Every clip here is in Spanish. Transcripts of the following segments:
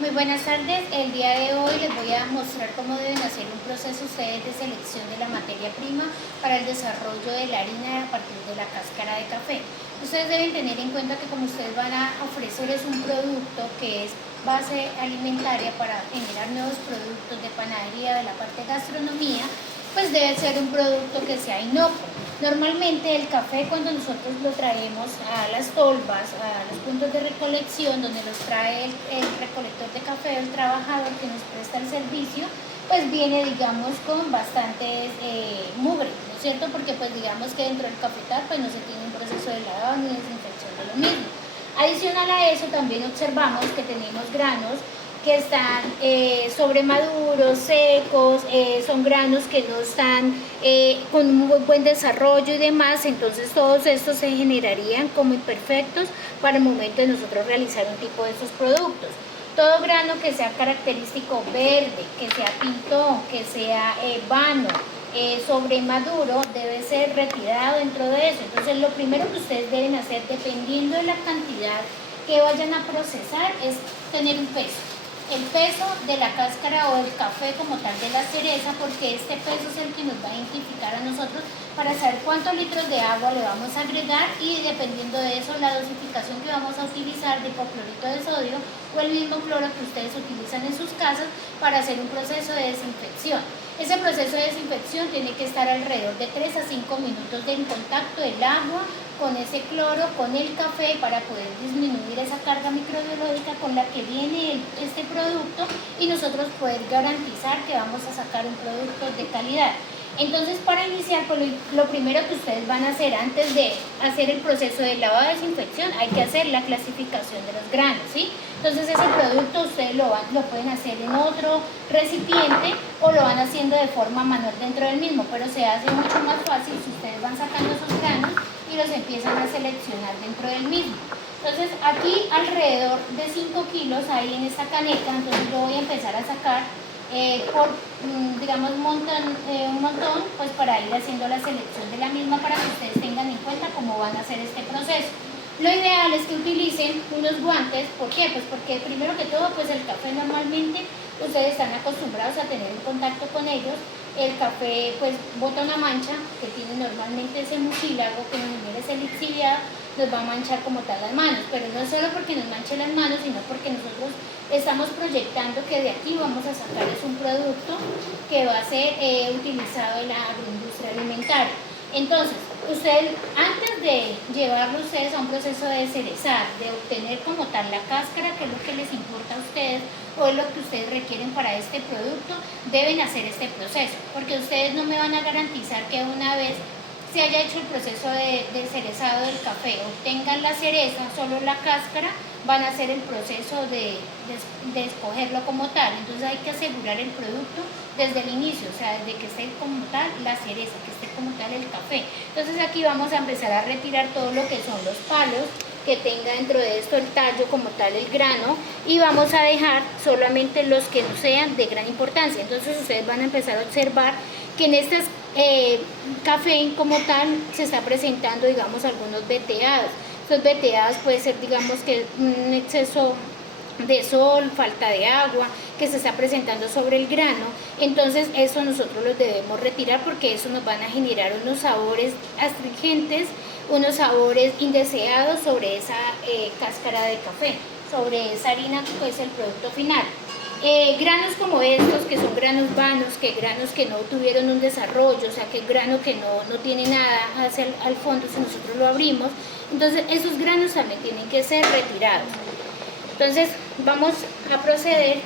Muy buenas tardes, el día de hoy les voy a mostrar cómo deben hacer un proceso ustedes de selección de la materia prima para el desarrollo de la harina a partir de la cáscara de café. Ustedes deben tener en cuenta que como ustedes van a ofrecerles un producto que es base alimentaria para generar nuevos productos de panadería, de la parte de gastronomía, pues debe ser un producto que sea inocuo. Normalmente el café, cuando nosotros lo traemos a las tolvas, a los puntos de recolección donde los trae el recolector de café, el trabajador que nos presta el servicio, pues viene, digamos, con bastantes mugre, ¿no es cierto? Porque pues digamos que dentro del cafetal pues no se tiene un proceso de lavado ni desinfección de lo mismo. Adicional a eso también observamos que tenemos granos que están sobremaduros, secos, son granos que no están con un muy buen desarrollo y demás, entonces todos estos se generarían como imperfectos para el momento de nosotros realizar un tipo de estos productos. Todo grano que sea característico verde, que sea pintón, que sea vano, sobremaduro, debe ser retirado dentro de eso. Entonces lo primero que ustedes deben hacer, dependiendo de la cantidad que vayan a procesar, es tener un peso. El peso de la cáscara o el café como tal de la cereza, porque este peso es el que nos va a identificar a nosotros para saber cuántos litros de agua le vamos a agregar y dependiendo de eso la dosificación que vamos a utilizar de hipoclorito de sodio o el mismo cloro que ustedes utilizan en sus casas para hacer un proceso de desinfección. Ese proceso de desinfección tiene que estar alrededor de 3 a 5 minutos en contacto del agua con ese cloro, con el café, para poder disminuir esa carga microbiológica con la que viene este producto y nosotros poder garantizar que vamos a sacar un producto de calidad. Entonces, para iniciar, pues, lo primero que ustedes van a hacer antes de hacer el proceso de lavado de desinfección, hay que hacer la clasificación de los granos, ¿sí? Entonces, ese producto ustedes lo pueden hacer en otro recipiente o lo van haciendo de forma manual dentro del mismo, pero se hace mucho más fácil si ustedes van sacando esos granos y los empiezan a seleccionar dentro del mismo. Entonces, aquí alrededor de 5 kilos hay en esta caneca, entonces yo voy a empezar a sacar digamos, un montón, pues para ir haciendo la selección de la misma para que ustedes tengan en cuenta cómo van a hacer este proceso. Lo ideal es que utilicen unos guantes. ¿Por qué? Pues porque primero que todo, pues el café normalmente ustedes están acostumbrados a tener un contacto con ellos. El café pues bota una mancha que tiene normalmente ese mucílago que nos genera ese lixiviado, nos va a manchar como tal las manos, pero no solo porque nos manche las manos, sino porque nosotros estamos proyectando que de aquí vamos a sacar es un producto que va a ser utilizado en la agroindustria alimentaria. Entonces, ustedes, antes de llevarlo ustedes a un proceso de cerezar, de obtener como tal la cáscara, que es lo que les importa a ustedes o es lo que ustedes requieren para este producto, deben hacer este proceso, porque ustedes no me van a garantizar que una vez se haya hecho el proceso de cerezado del café, obtengan la cereza, solo la cáscara, van a hacer el proceso de escogerlo como tal. Entonces hay que asegurar el producto desde el inicio, o sea, desde que esté como tal la cereza, que esté como tal el café. Entonces aquí vamos a empezar a retirar todo lo que son los palos, que tenga dentro de esto el tallo como tal, el grano, y vamos a dejar solamente los que no sean de gran importancia. Entonces ustedes van a empezar a observar que en este café como tal se está presentando, digamos, algunos veteados. Estos veteados puede ser, digamos, que un exceso de sol, falta de agua que se está presentando sobre el grano. Entonces eso nosotros los debemos retirar porque eso nos van a generar unos sabores astringentes, unos sabores indeseados sobre esa cáscara de café, sobre esa harina que es el producto final. Granos como estos, que son granos vanos, que granos que no tuvieron un desarrollo, o sea, que grano que no tiene nada hacia al fondo si nosotros lo abrimos, entonces esos granos también tienen que ser retirados. Entonces vamos a proceder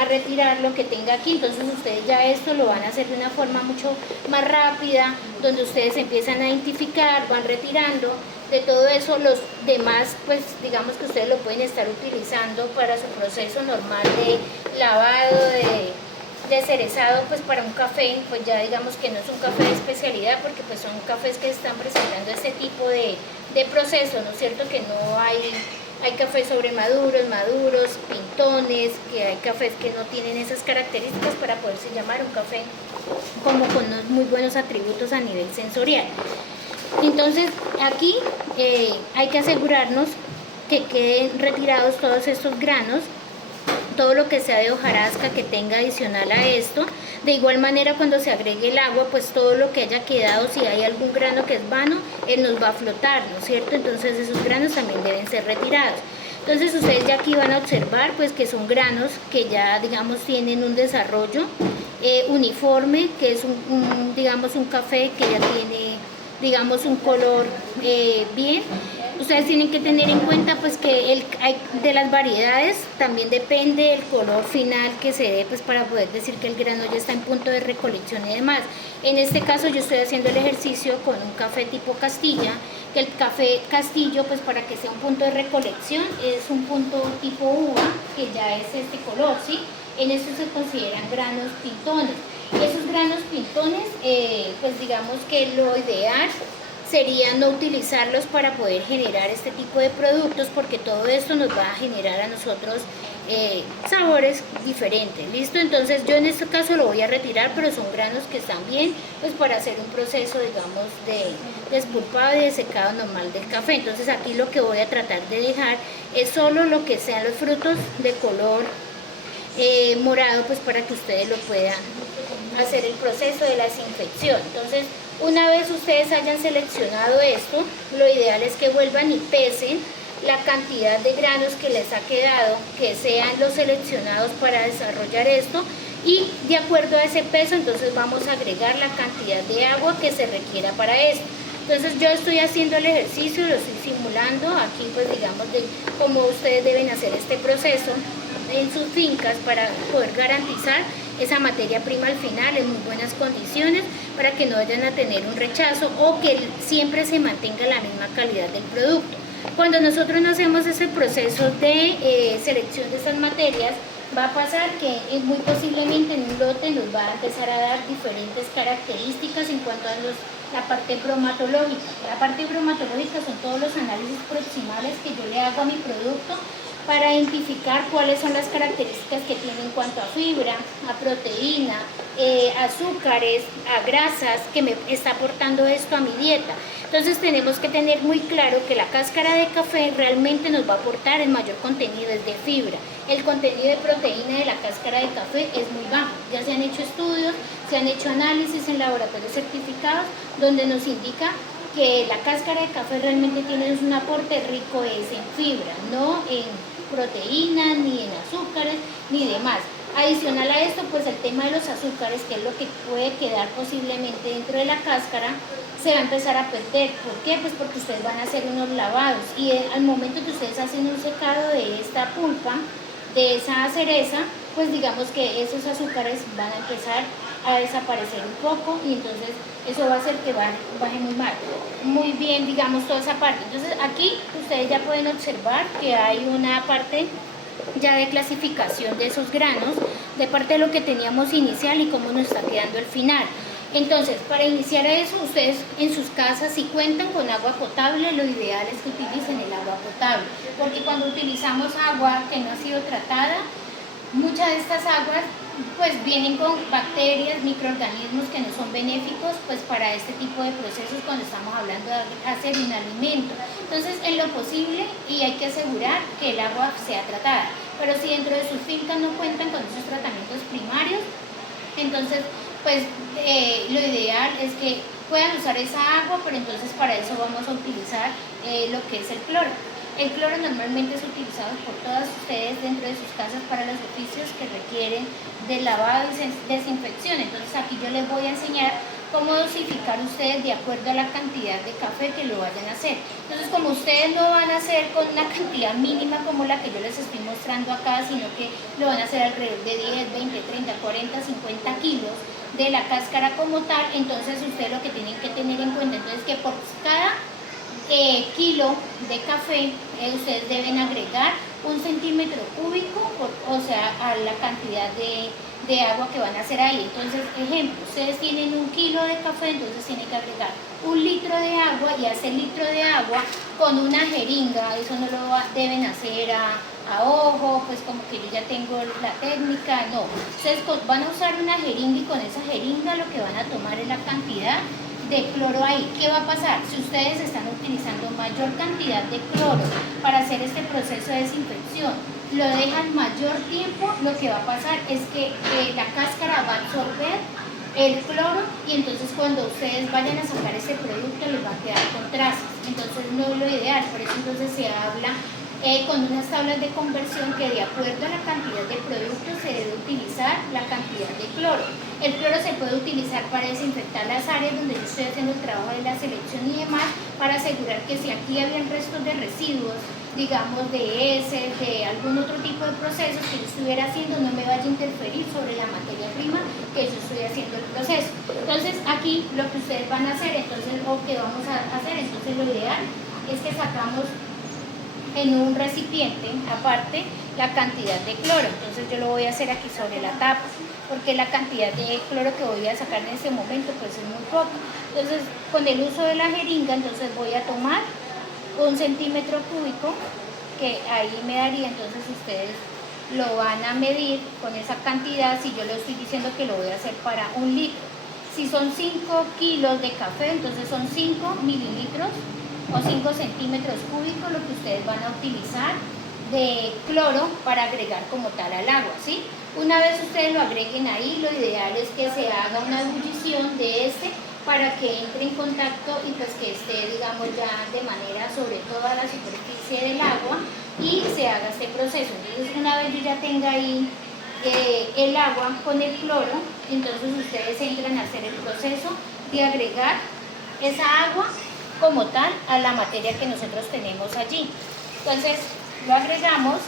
a retirar lo que tenga aquí. Entonces ustedes ya esto lo van a hacer de una forma mucho más rápida, donde ustedes empiezan a identificar, van retirando. De todo eso, los demás, pues digamos que ustedes lo pueden estar utilizando para su proceso normal de lavado, de cerezado, pues para un café, pues ya digamos que no es un café de especialidad, porque pues son cafés que están presentando este tipo de proceso, ¿no es cierto? Que no hay cafés sobremaduros, maduros, pintones, que hay cafés que no tienen esas características para poderse llamar un café como con unos muy buenos atributos a nivel sensorial. Entonces aquí hay que asegurarnos que queden retirados todos estos granos todo lo que sea de hojarasca que tenga adicional a esto. De igual manera, cuando se agregue el agua, pues todo lo que haya quedado, si hay algún grano que es vano, él nos va a flotar, ¿no es cierto? Entonces esos granos también deben ser retirados. Entonces ustedes ya aquí van a observar pues que son granos que ya digamos tienen un desarrollo uniforme, que es digamos un café que ya tiene digamos un color bien. Ustedes tienen que tener en cuenta pues que de las variedades también depende el color final que se dé pues para poder decir que el grano ya está en punto de recolección y demás. En este caso yo estoy haciendo el ejercicio con un café tipo Castilla, que el café Castillo pues para que sea un punto de recolección es un punto tipo uva, que ya es este color, ¿sí? En esto se consideran granos pintones. Esos granos pintones pues digamos que lo ideal sería no utilizarlos para poder generar este tipo de productos, porque todo esto nos va a generar a nosotros sabores diferentes, ¿listo? Entonces yo en este caso lo voy a retirar, pero son granos que están bien, pues para hacer un proceso, digamos, de despulpado y de secado normal del café. Entonces aquí lo que voy a tratar de dejar es solo lo que sean los frutos de color morado, pues para que ustedes lo puedan hacer el proceso de la desinfección. Entonces, una vez ustedes hayan seleccionado esto, lo ideal es que vuelvan y pesen la cantidad de granos que les ha quedado, que sean los seleccionados para desarrollar esto, y de acuerdo a ese peso, entonces vamos a agregar la cantidad de agua que se requiera para esto. Entonces yo estoy haciendo el ejercicio, lo estoy simulando, aquí pues digamos de cómo ustedes deben hacer este proceso en sus fincas para poder garantizar esa materia prima al final en muy buenas condiciones, para que no vayan a tener un rechazo o que siempre se mantenga la misma calidad del producto. Cuando nosotros no hacemos ese proceso de selección de estas materias, va a pasar que muy posiblemente en un lote nos va a empezar a dar diferentes características en cuanto a la parte bromatológica. La parte bromatológica son todos los análisis proximales que yo le hago a mi producto para identificar cuáles son las características que tiene en cuanto a fibra, a proteína, azúcares, a grasas, que me está aportando esto a mi dieta. Entonces tenemos que tener muy claro que la cáscara de café realmente nos va a aportar el mayor contenido es de fibra. El contenido de proteína de la cáscara de café es muy bajo. Ya se han hecho estudios, se han hecho análisis en laboratorios certificados donde nos indica que la cáscara de café realmente tiene un aporte rico en fibra, no en proteínas, ni en azúcares, ni demás. Adicional a esto, pues el tema de los azúcares, que es lo que puede quedar posiblemente dentro de la cáscara, se va a empezar a perder. ¿Por qué? Pues porque ustedes van a hacer unos lavados y al momento que ustedes hacen un secado de esta pulpa, de esa cereza, pues digamos que esos azúcares van a empezar a desaparecer un poco y entonces eso va a hacer que baje muy bien, digamos, toda esa parte. Entonces aquí ustedes ya pueden observar que hay una parte ya de clasificación de esos granos, de parte de lo que teníamos inicial y cómo nos está quedando el final. Entonces, para iniciar eso, ustedes en sus casas, si cuentan con agua potable, lo ideal es que utilicen el agua potable, porque cuando utilizamos agua que no ha sido tratada, muchas de estas aguas pues vienen con bacterias, microorganismos que no son benéficos pues para este tipo de procesos cuando estamos hablando de hacer un alimento. Entonces, en lo posible, y hay que asegurar que el agua sea tratada, pero si dentro de sus fincas no cuentan con esos tratamientos primarios, entonces pues lo ideal es que puedan usar esa agua, pero entonces para eso vamos a utilizar lo que es el cloro. El cloro normalmente es utilizado por todas ustedes dentro de sus casas para los oficios que requieren de lavado y desinfección. Entonces aquí yo les voy a enseñar cómo dosificar ustedes de acuerdo a la cantidad de café que lo vayan a hacer. Entonces, como ustedes no van a hacer con una cantidad mínima como la que yo les estoy mostrando acá, sino que lo van a hacer alrededor de 10, 20, 30, 40, 50 kilos de la cáscara como tal, entonces ustedes lo que tienen que tener en cuenta entonces que por cada kilo de café ustedes deben agregar 1 centímetro cúbico, o sea, a la cantidad de agua que van a hacer ahí. Entonces, ejemplo, ustedes tienen 1 kilo de café, entonces tienen que agregar 1 litro de agua, y a ese litro de agua con una jeringa, eso no lo deben hacer a ojo, pues como que yo ya tengo la técnica, no. Ustedes van a usar una jeringa y con esa jeringa lo que van a tomar es la cantidad de cloro ahí. ¿Qué va a pasar? Si ustedes están utilizando mayor cantidad de cloro para hacer este proceso de desinfección lo dejan mayor tiempo, lo que va a pasar es que la cáscara va a absorber el cloro y entonces cuando ustedes vayan a sacar ese producto les va a quedar con trazas. Entonces no es lo ideal, por eso entonces se habla con unas tablas de conversión que de acuerdo a la cantidad de producto se debe utilizar la cantidad de cloro. El cloro se puede utilizar para desinfectar las áreas donde yo estoy haciendo el trabajo de la selección y demás, para asegurar que si aquí habían restos de residuos, digamos de heces, de algún otro tipo de procesos que yo estuviera haciendo, no me vaya a interferir sobre la materia prima que yo estoy haciendo el proceso. Entonces aquí lo que ustedes van a hacer, entonces, o que vamos a hacer, entonces lo ideal es que sacamos en un recipiente aparte la cantidad de cloro. Entonces yo lo voy a hacer aquí sobre la tapa, porque la cantidad de cloro que voy a sacar en ese momento pues es muy poco. Entonces con el uso de la jeringa, entonces voy a tomar 1 centímetro cúbico, que ahí me daría, entonces ustedes lo van a medir con esa cantidad. Si yo le estoy diciendo que lo voy a hacer para 1 litro, si son 5 kilos de café, entonces son 5 mililitros o 5 centímetros cúbicos lo que ustedes van a utilizar de cloro para agregar como tal al agua, ¿sí? Una vez ustedes lo agreguen ahí, lo ideal es que se haga una ebullición de para que entre en contacto y pues que esté, digamos, ya de manera sobre toda la superficie del agua y se haga este proceso. Entonces una vez yo ya tenga ahí el agua con el cloro, entonces ustedes entran a hacer el proceso de agregar esa agua como tal a la materia que nosotros tenemos allí. Entonces lo agregamos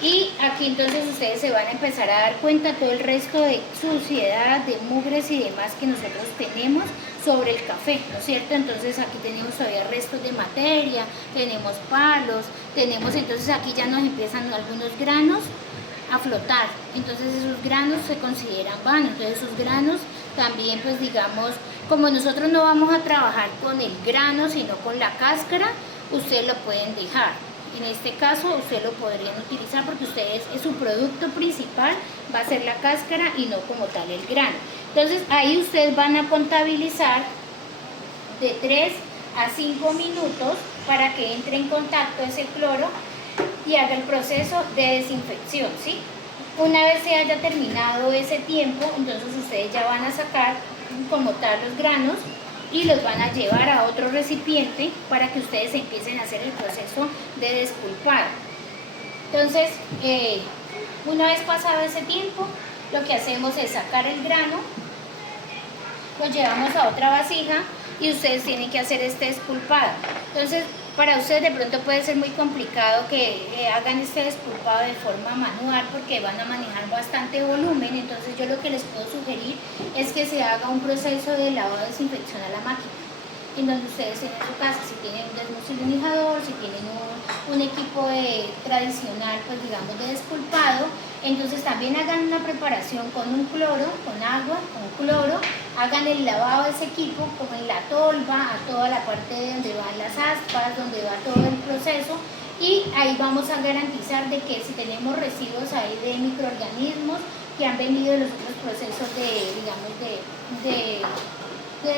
y aquí entonces ustedes se van a empezar a dar cuenta todo el resto de suciedad, de mugres y demás que nosotros tenemos sobre el café, ¿no es cierto? Entonces aquí tenemos todavía restos de materia, tenemos palos, tenemos, entonces aquí ya nos empiezan algunos granos a flotar, entonces esos granos se consideran vanos. Entonces esos granos también, pues digamos, como nosotros no vamos a trabajar con el grano sino con la cáscara, ustedes lo pueden dejar. En este caso ustedes lo podrían utilizar porque ustedes, su producto principal va a ser la cáscara y no como tal el grano. Entonces ahí ustedes van a contabilizar de 3 a 5 minutos para que entre en contacto ese cloro y haga el proceso de desinfección, ¿sí? Una vez se haya terminado ese tiempo, entonces ustedes ya van a sacar como tal los granos y los van a llevar a otro recipiente para que ustedes empiecen a hacer el proceso de despulpado. Entonces, una vez pasado ese tiempo, lo que hacemos es sacar el grano, lo llevamos a otra vasija y ustedes tienen que hacer este despulpado. Entonces, para ustedes de pronto puede ser muy complicado que hagan este despulpado de forma manual porque van a manejar bastante volumen. Entonces yo lo que les puedo sugerir es que se haga un proceso de lavado de desinfección a la máquina, en donde ustedes tienen su casa, si tienen un desmucilinizador, si tienen un equipo tradicional, pues digamos de despulpado, entonces también hagan una preparación con un cloro, con agua, con cloro, hagan el lavado de ese equipo como en la tolva, a toda la parte de donde van las aspas, donde va todo el proceso, y ahí vamos a garantizar de que si tenemos residuos ahí de microorganismos que han venido de los otros procesos de, digamos, de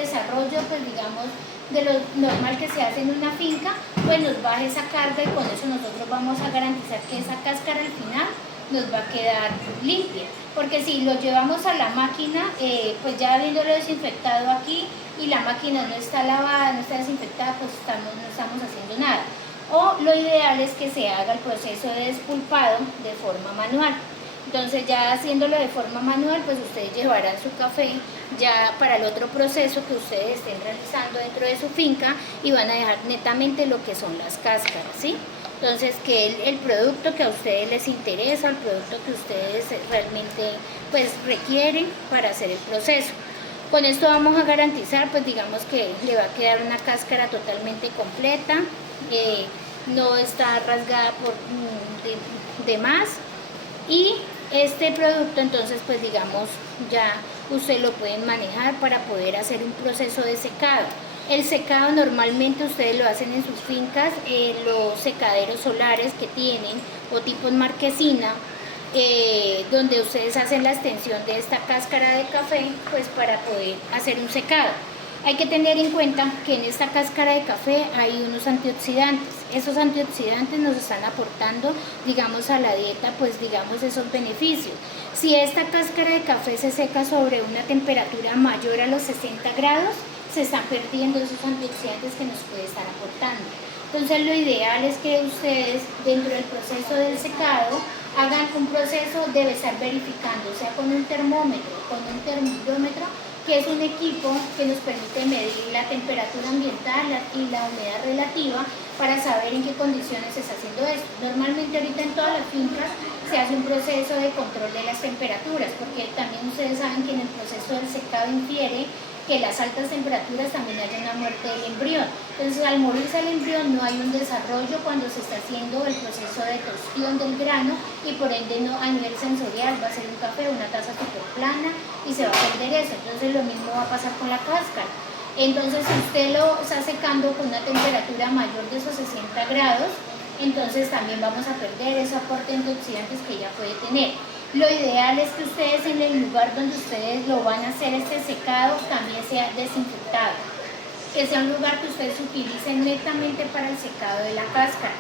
desarrollo, pues digamos, de lo normal que se hace en una finca, pues nos baja esa carga y con eso nosotros vamos a garantizar que esa cáscara al final nos va a quedar limpia, porque si lo llevamos a la máquina, pues ya habiéndolo desinfectado aquí y la máquina no está lavada, no está desinfectada, pues no estamos haciendo nada. O lo ideal es que se haga el proceso de despulpado de forma manual. Entonces ya haciéndolo de forma manual, pues ustedes llevarán su café ya para el otro proceso que ustedes estén realizando dentro de su finca y van a dejar netamente lo que son las cáscaras, ¿sí? Entonces que el producto que a ustedes les interesa, el producto que ustedes realmente pues requieren para hacer el proceso. Con esto vamos a garantizar, pues digamos que le va a quedar una cáscara totalmente completa, no está rasgada por de más. Y este producto entonces pues digamos ya ustedes lo pueden manejar para poder hacer un proceso de secado. El secado normalmente ustedes lo hacen en sus fincas, en los secaderos solares que tienen o tipos marquesina, donde ustedes hacen la extensión de esta cáscara de café pues para poder hacer un secado. Hay que tener en cuenta que en esta cáscara de café hay unos antioxidantes. Esos antioxidantes nos están aportando, digamos, a la dieta, pues digamos, esos beneficios. Si esta cáscara de café se seca sobre una temperatura mayor a los 60 grados, se están perdiendo esos antioxidantes que nos puede estar aportando. Entonces lo ideal es que ustedes dentro del proceso del secado hagan un proceso de estar verificando, o sea, con un termómetro, con un termómetro, que es un equipo que nos permite medir la temperatura ambiental y la humedad relativa para saber en qué condiciones se está haciendo esto. Normalmente ahorita en todas las fincas se hace un proceso de control de las temperaturas, porque también ustedes saben que en el proceso del secado infiere que las altas temperaturas también hay una muerte del embrión. Entonces, al morirse el embrión no hay un desarrollo cuando se está haciendo el proceso de tostión del grano y por ende no, a nivel sensorial va a ser un café, una taza súper plana y se va a perder eso. Entonces, lo mismo va a pasar con la cáscara. Entonces, si usted lo está secando con una temperatura mayor de esos 60 grados, entonces también vamos a perder ese aporte de antioxidantes que ella puede tener. Lo ideal es que ustedes en el lugar donde ustedes lo van a hacer este secado también sea desinfectado, que sea un lugar que ustedes utilicen netamente para el secado de la cáscara.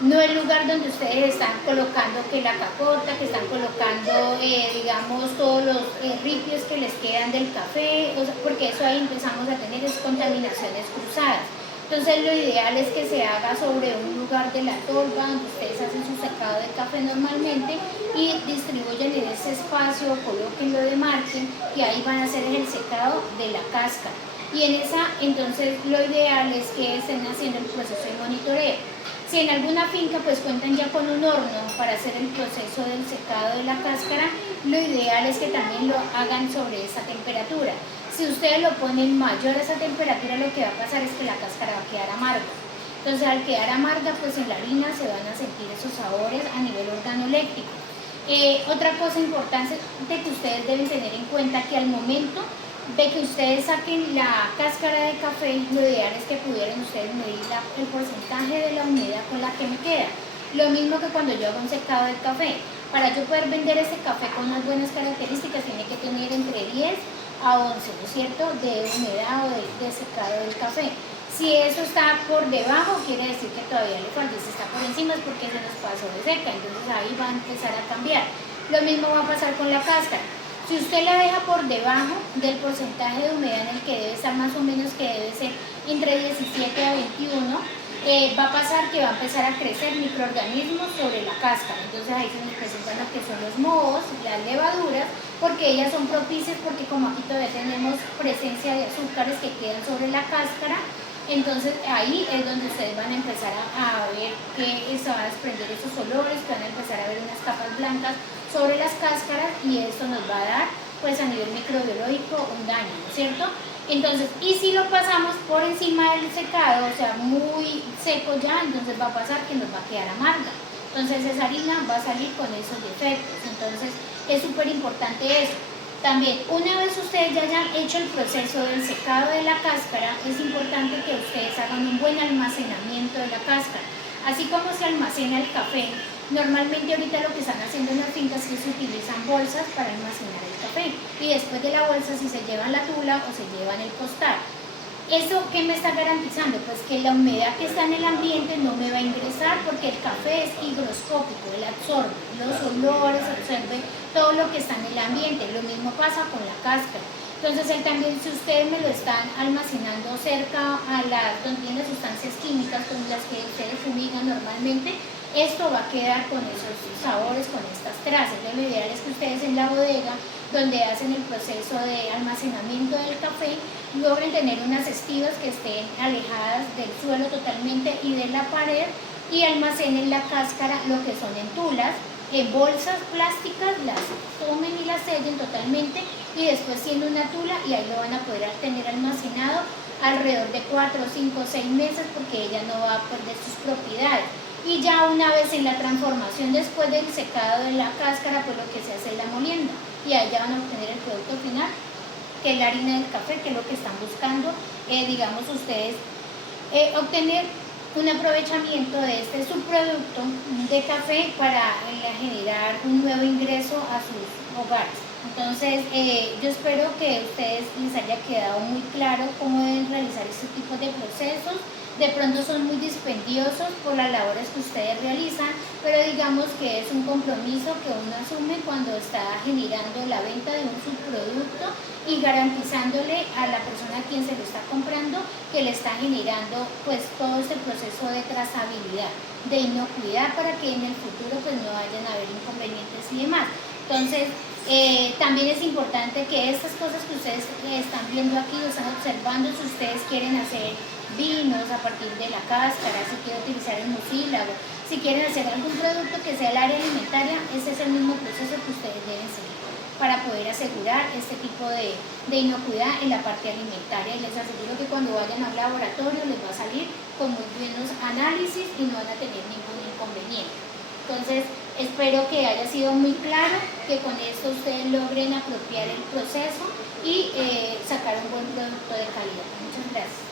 No el lugar donde ustedes están colocando que la capota, que están colocando, digamos, todos los ripios que les quedan del café, o sea, porque eso ahí empezamos a tener es contaminaciones cruzadas. Entonces lo ideal es que se haga sobre un lugar de la tolva donde ustedes hacen su secado de café normalmente y distribuyen en ese espacio, colóquenlo, demarquen y ahí van a hacer el secado de la cáscara. Y en esa, entonces lo ideal es que estén haciendo el proceso de monitoreo. Si en alguna finca pues cuentan ya con un horno para hacer el proceso del secado de la cáscara, lo ideal es que también lo hagan sobre esa temperatura. Si ustedes lo ponen mayor a esa temperatura, lo que va a pasar es que la cáscara va a quedar amarga. Entonces, al quedar amarga, pues en la harina se van a sentir esos sabores a nivel organoléptico. Otra cosa importante que ustedes deben tener en cuenta que al momento de que ustedes saquen la cáscara de café, lo ideal es que pudieran ustedes medir el porcentaje de la humedad con la que me queda. Lo mismo que cuando yo hago un secado del café. Para yo poder vender ese café con unas buenas características, tiene que tener entre 10 a 11, ¿no es cierto?, de humedad o de secado del café. Si eso está por debajo, quiere decir que todavía le falta. Si está por encima es porque se nos pasó de seca, entonces ahí va a empezar a cambiar. Lo mismo va a pasar con la cáscara. Si usted la deja por debajo del porcentaje de humedad en el que debe estar, más o menos que debe ser entre 17 a 21, va a pasar que va a empezar a crecer microorganismos sobre la cáscara. Entonces ahí se nos presentan lo que son los mohos, las levaduras, porque ellas son propicias, porque como aquí todavía tenemos presencia de azúcares que quedan sobre la cáscara, entonces ahí es donde ustedes van a empezar a ver que se van a desprender esos olores, que van a empezar a ver unas capas blancas sobre las cáscaras y eso nos va a dar pues a nivel microbiológico un daño, ¿no es cierto? Entonces, y si lo pasamos por encima del secado, o sea, muy seco ya, entonces va a pasar que nos va a quedar amarga. Entonces esa harina va a salir con esos defectos. Entonces es súper importante eso. También, una vez ustedes ya hayan hecho el proceso del secado de la cáscara, es importante que ustedes hagan un buen almacenamiento de la cáscara. Así como se almacena el café, normalmente ahorita lo que están haciendo en las fincas es que se utilizan bolsas para almacenar el café y después de la bolsa si se llevan la tula o se llevan el costal. ¿Eso qué me está garantizando? Pues que la humedad que está en el ambiente no me va a ingresar porque el café es higroscópico, él absorbe los olores, absorbe todo lo que está en el ambiente. Lo mismo pasa con la cáscara. Entonces él también, si ustedes me lo están almacenando cerca a donde tiene sustancias químicas con las que ustedes fumigan normalmente, esto va a quedar con esos sabores, con estas trazas. Entonces lo ideal es que ustedes en la bodega, donde hacen el proceso de almacenamiento del café, logren tener unas estivas que estén alejadas del suelo totalmente y de la pared y almacenen la cáscara, lo que son en tulas, en bolsas plásticas, las tomen y las sellen totalmente y después siendo una tula y ahí lo van a poder tener almacenado alrededor de 4, 5, 6 meses porque ella no va a perder sus propiedades. Y ya una vez en la transformación después del secado de la cáscara, pues lo que se hace es la molienda y ahí ya van a obtener el producto final, que es la harina del café, que es lo que están buscando, digamos ustedes, obtener un aprovechamiento de este subproducto de café para generar un nuevo ingreso a sus hogares. Entonces, yo espero que a ustedes les haya quedado muy claro cómo deben realizar este tipo de procesos. De pronto son muy dispendiosos por las labores que ustedes realizan, pero digamos que es un compromiso que uno asume cuando está generando la venta de un subproducto y garantizándole a la persona a quien se lo está comprando que le está generando pues todo este proceso de trazabilidad, de inocuidad, para que en el futuro pues no vayan a haber inconvenientes y demás. Entonces, también es importante que estas cosas que ustedes están viendo aquí o están observando, si ustedes quieren hacer vinos a partir de la cáscara, si quieren utilizar el mucílago, si quieren hacer algún producto que sea el área alimentaria, ese es el mismo proceso que ustedes deben seguir para poder asegurar este tipo de inocuidad en la parte alimentaria. Y les aseguro que cuando vayan al laboratorio les va a salir con muy buenos análisis y no van a tener ningún inconveniente. Entonces, espero que haya sido muy claro, que con esto ustedes logren apropiar el proceso y sacar un buen producto de calidad. Muchas gracias.